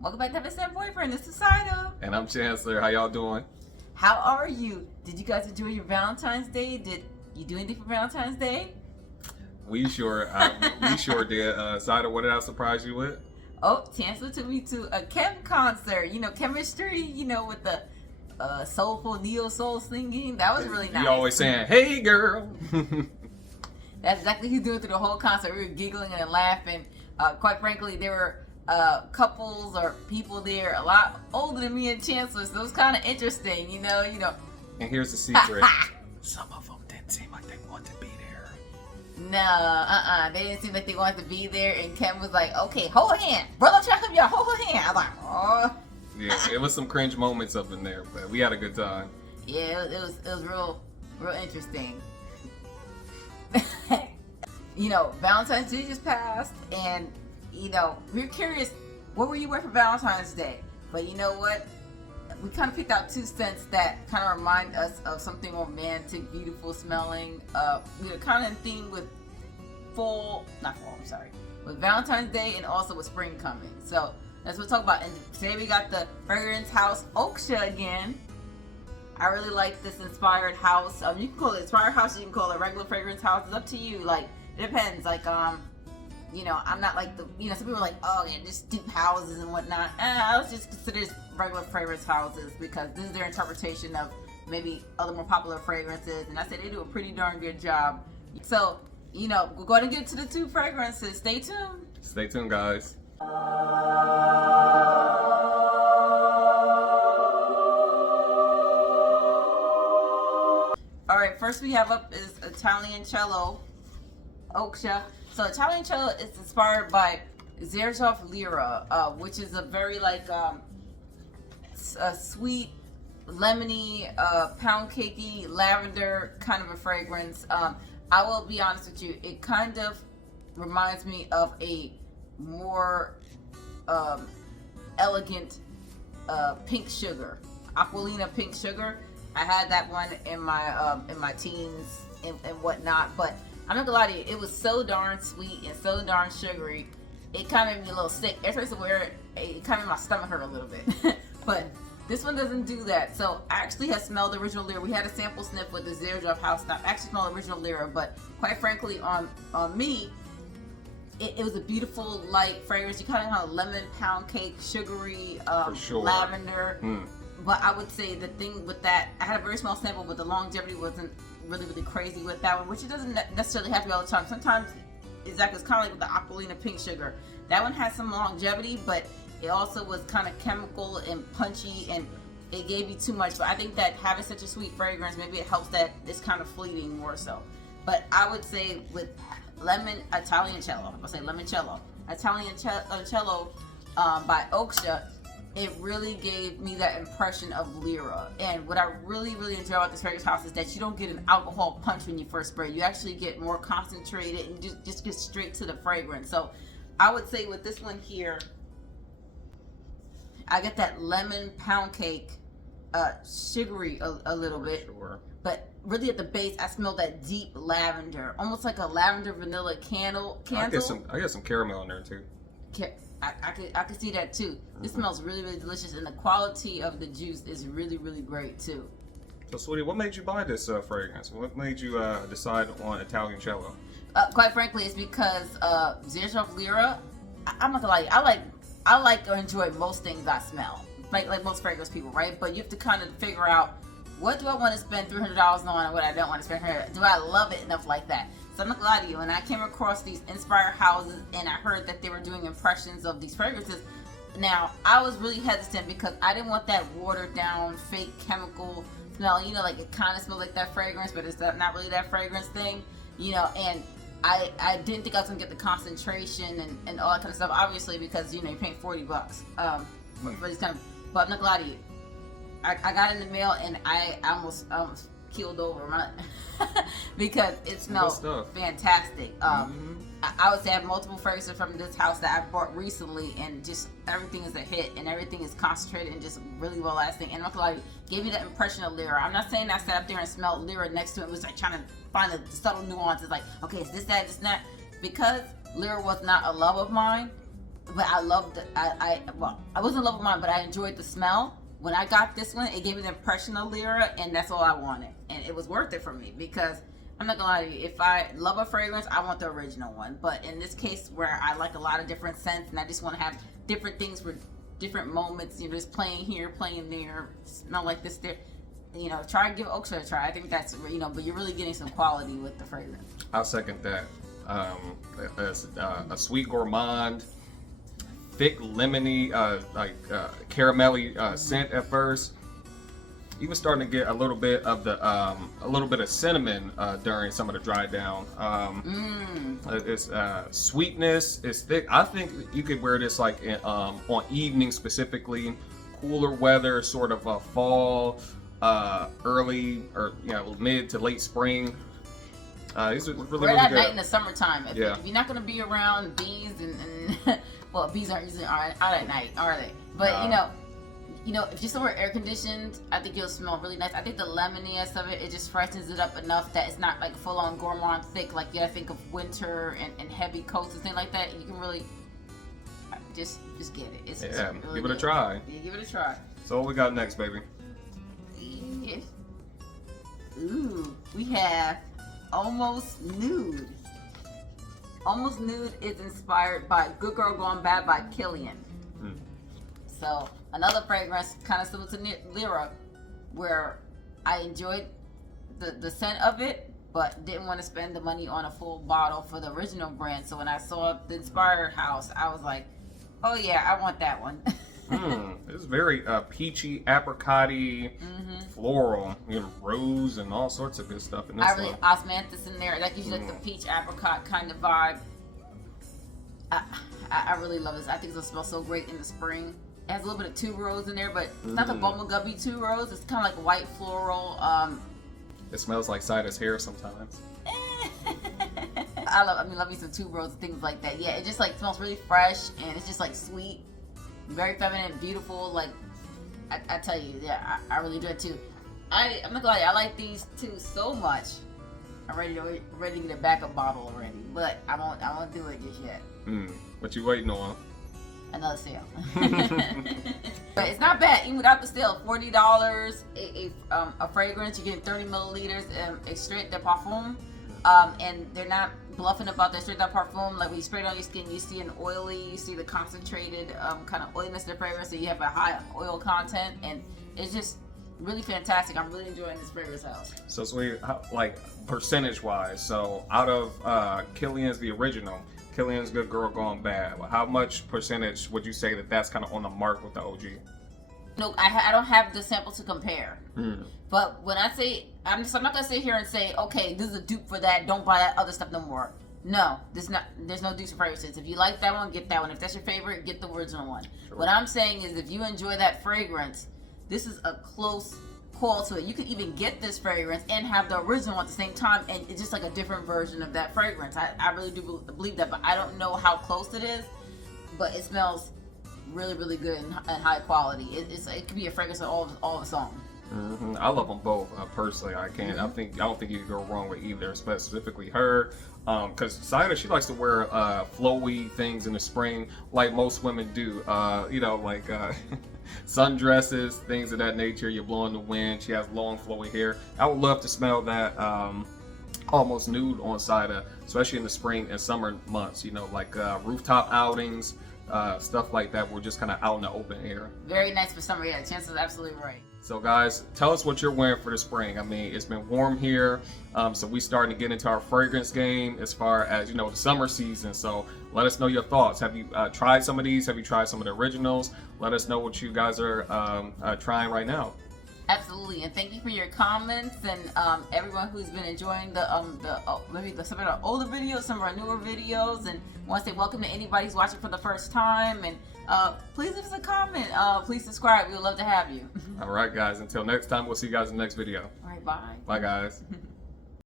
Welcome back to Have a Sad Boyfriend. This is Saida. And I'm Chancellor. How y'all doing? How are you? Did you guys enjoy your Valentine's Day? Did you do anything for Valentine's Day? We sure did. Saida, what did I surprise you with? Oh, Chancellor took me to a chem concert. You know, chemistry, with the soulful neo-soul singing. That was really nice. You always saying, hey, girl. That's exactly what he's doing through the whole concert. We were giggling and laughing. Quite frankly, there were couples or people there a lot older than me and Chancellor, so it was kind of interesting, you know. And here's the secret. Some of them didn't seem like they wanted to be there. No, they didn't seem like they wanted to be there, and Kim was like, okay, hold her hand. Brother, try to help y'all, hold her hand. I was like, oh. Yeah, it was some cringe moments up in there, but we had a good time. Yeah, it was real interesting. Valentine's Day just passed, and we're curious, what were you wearing for Valentine's Day? But you know what? We kind of picked out 2 scents that kind of remind us of something romantic, beautiful smelling. Kind of in theme with with Valentine's Day and also with spring coming. So that's what we'll talk about. And today we got the Fragrance House Oakcha again. I really like this inspired house. You can call it inspired house, you can call it regular fragrance house. It's up to you. Like, it depends. Like, I'm not like some people are like, oh yeah, just dupe houses and whatnot. I was just consider this regular fragrance houses because this is their interpretation of maybe other more popular fragrances. And I said they do a pretty darn good job. So, we're going to get to the 2 fragrances. Stay tuned. Stay tuned, guys. Alright, first we have up is Italian Cello, Oakcha. So Italian Cello is inspired by Xerzov Lyra, which is a very a sweet, lemony, pound cakey, lavender kind of a fragrance. I will be honest with you, it kind of reminds me of a more elegant pink sugar, Aquilina pink sugar. I had that one in my teens and whatnot, but I'm not gonna lie to you, it was so darn sweet and so darn sugary, it kind of made me a little sick. Every time I wear it, it kind of made my stomach hurt a little bit. But this one doesn't do that. So I actually had smelled the original Lyra. We had a sample sniff with the Xerzov house. I actually smelled the original Lyra, but quite frankly, on me, it was a beautiful light fragrance. You kind of have a lemon pound cake, sugary, sure. Lavender. But I would say the thing with that, I had a very small sample, but the longevity wasn't really crazy with that one, which it doesn't necessarily have to be all the time. Sometimes it's kind of like with the Aquilina pink sugar. That one had some longevity, but it also was kind of chemical and punchy, and it gave you too much. But I think that having such a sweet fragrance, maybe it helps that it's kind of fleeting more so. But I would say with Italian Cello by Oakcha, it really gave me that impression of Lyra. And what I really enjoy about this fragrance house is that you don't get an alcohol punch when you first spray. You actually get more concentrated and just get straight to the fragrance. So I would say with this one here, I get that lemon pound cake, sugary a little bit. Sure. But really at the base, I smell that deep lavender, almost like a lavender vanilla candle. I get some caramel in there too. I could see that too. This smells really delicious, and the quality of the juice is really great too. So, sweetie, what made you buy this fragrance? What made you decide on Italian Cello? Quite frankly, it's because Xerzov Lyra. I'm not gonna lie, I like or enjoy most things I smell, like most fragrance people, right? But you have to kind of figure out, what do I want to spend $300 on, and what I don't want to spend $100. Do I love it enough like that? So I'm not gonna lie to you, and I came across these inspired houses, and I heard that they were doing impressions of these fragrances. Now, I was really hesitant because I didn't want that watered down, fake chemical smell. Like it kind of smells like that fragrance, but it's not really that fragrance thing. And I didn't think I was gonna get the concentration and all that kind of stuff. Obviously, because you're paying $40 for these kind of. But I'm not gonna lie to you, I got it in the mail, and I almost keeled over because it smells fantastic. I would say I have multiple fragrances from this house that I bought recently, and just everything is a hit, and everything is concentrated and just really well lasting. And I'm like, gave me that impression of Lyra. I'm not saying I sat up there and smelled Lyra next to it. It was like trying to find the subtle nuances, like, okay, is this that, this and that. Because Lyra was not a love of mine, but I loved it. Well, I wasn't in love with mine, but I enjoyed the smell. When I got this one, it gave me the impression of Lyra, and that's all I wanted. And it was worth it for me because I'm not gonna lie to you, if I love a fragrance, I want the original one. But in this case, where I like a lot of different scents, and I just want to have different things for different moments, you know, just playing here, playing there, smell like this, there. You know, try and give Oakcha a try. I think that's, you know, but you're really getting some quality with the fragrance. I'll second that. A sweet gourmand, thick lemony, caramelly scent at first. Even starting to get a little bit of cinnamon during some of the dry down. It's sweetness. It's thick. I think you could wear this like on evenings specifically, cooler weather, sort of fall. Early or mid to late spring. These are really, Wear that really good. night in the summertime. If you're not going to be around bees and well, bees aren't usually out at night, are they? But you know, if you're somewhere air conditioned, I think you'll smell really nice. I think the lemoniness of it just freshens it up enough that it's not like full on gourmand thick. Like you gotta think of winter and heavy coats and things like that. You can really just get it. It's really give it a try. Yeah, give it a try. So what we got next, baby? Ooh, we have Almost Nude. Almost Nude is inspired by Good Girl Gone Bad by Killian. So another fragrance kind of similar to Lyra, where I enjoyed the scent of it, but didn't want to spend the money on a full bottle for the original brand. So when I saw the Inspired House, I was like, oh yeah, I want that one. It's very peachy, apricot-y, floral, rose and all sorts of good stuff in this one. Osmanthus in there. That gives you like the peach apricot kind of vibe. I really love this. I think it'll smell so great in the spring. It has a little bit of tuberose in there, but it's not the bubblegummy tuberose. It's kind of like white floral. It smells like Sida's hair sometimes. I love me some tuberose and things like that. Yeah, it just like smells really fresh and it's just like sweet. Very feminine, beautiful. Like I tell you, yeah, I really do it too. I'm not gonna lie, I like these two so much. I'm ready to get a backup bottle already, but I won't do it just yet. What you waiting on? Another sale. But it's not bad, even without the sale. $40 a fragrance. You're getting 30 milliliters extrait de parfum. And they're not bluffing about their extrait de parfum. Like when you spray it on your skin, you see an oily, you see the concentrated kind of oiliness of the fragrance, so you have a high oil content, and it's just really fantastic. I'm really enjoying this fragrance house. So sweet, like percentage wise. So out of Killian's the original, Killian's Good Girl Gone Bad, how much percentage would you say that's kind of on the mark with the OG? No, I don't have the sample to compare. But when I say, I'm not gonna sit here and say, okay, this is a dupe for that. Don't buy that other stuff no more. No, there's no dupes for fragrances. If you like that one, get that one. If that's your favorite, get the original one. Sure. What I'm saying is, if you enjoy that fragrance, this is a close call to it. You can even get this fragrance and have the original at the same time, and it's just like a different version of that fragrance. I really do believe that, but I don't know how close it is. But it smells really, really good and high quality. It could be a fragrance of all the songs. I love them both. Personally, I can't. I don't think you can go wrong with either, specifically her. Because Cider, she likes to wear flowy things in the spring, like most women do. Like sundresses, things of that nature. You're blowing the wind. She has long, flowy hair. I would love to smell that Almost Nude on Cider, especially in the spring and summer months. Like rooftop outings, stuff like that. We're just kind of out in the open air. Very nice for summer. Yeah, Chance is absolutely right. So guys, tell us what you're wearing for the spring. I mean, it's been warm here, so we starting to get into our fragrance game as far as, the summer season. So let us know your thoughts. Have you tried some of these? Have you tried some of the originals? Let us know what you guys are trying right now. Absolutely, and thank you for your comments and everyone who's been enjoying maybe some of our older videos, some of our newer videos, and want to say welcome to anybody who's watching for the first time. And please leave us a comment. Please subscribe. We would love to have you. All right, guys. Until next time, we'll see you guys in the next video. All right, bye. Bye, guys.